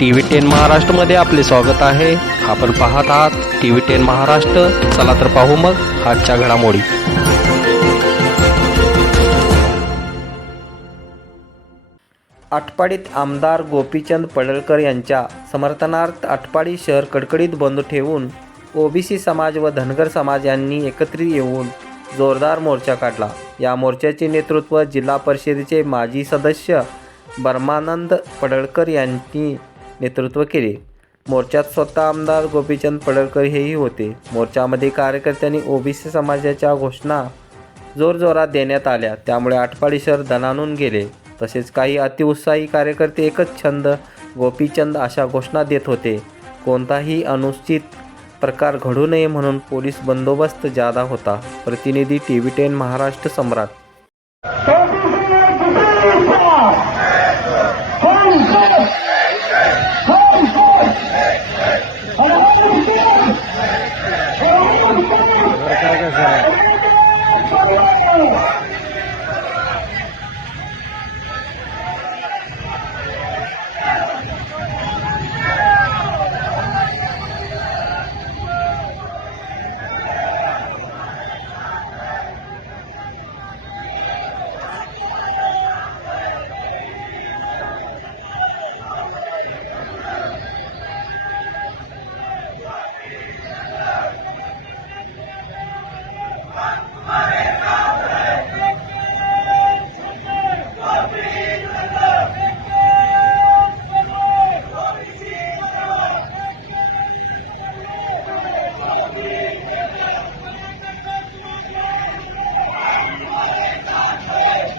TV10 महाराष्ट्रमध्ये आपले स्वागत आहे. आपण पाहत आहात TV10 महाराष्ट्र. चला तर पाहू मग आजच्या घडामोडी. आटपाडीत आमदार गोपीचंद पडळकर यांच्या समर्थनार्थ आटपाडी शहर कडकडीत बंद ठेवून ओबीसी समाज व धनगर समाज यांनी एकत्रित येऊन जोरदार मोर्चा काढला. या मोर्चाचे नेतृत्व जिल्हा परिषदेचे माजी सदस्य ब्रह्मानंद पडळकर यांनी नेतृत्व केले. मोर्चात स्वतः आमदार गोपीचंद पडळकर हेही होते. मोर्चामध्ये कार्यकर्त्यांनी ओबीसी समाजाच्या घोषणा जोरजोरात देण्यात आल्या. त्यामुळे आटपाडी शहर दणाणून गेले. तसेच काही अतिउत्साही कार्यकर्ते एकच छंद गोपीचंद अशा घोषणा देत होते. कोणताही अनुचित प्रकार घडू नये म्हणून पोलीस बंदोबस्त जादा होता. प्रतिनिधी TV10 महाराष्ट्र सम्राट.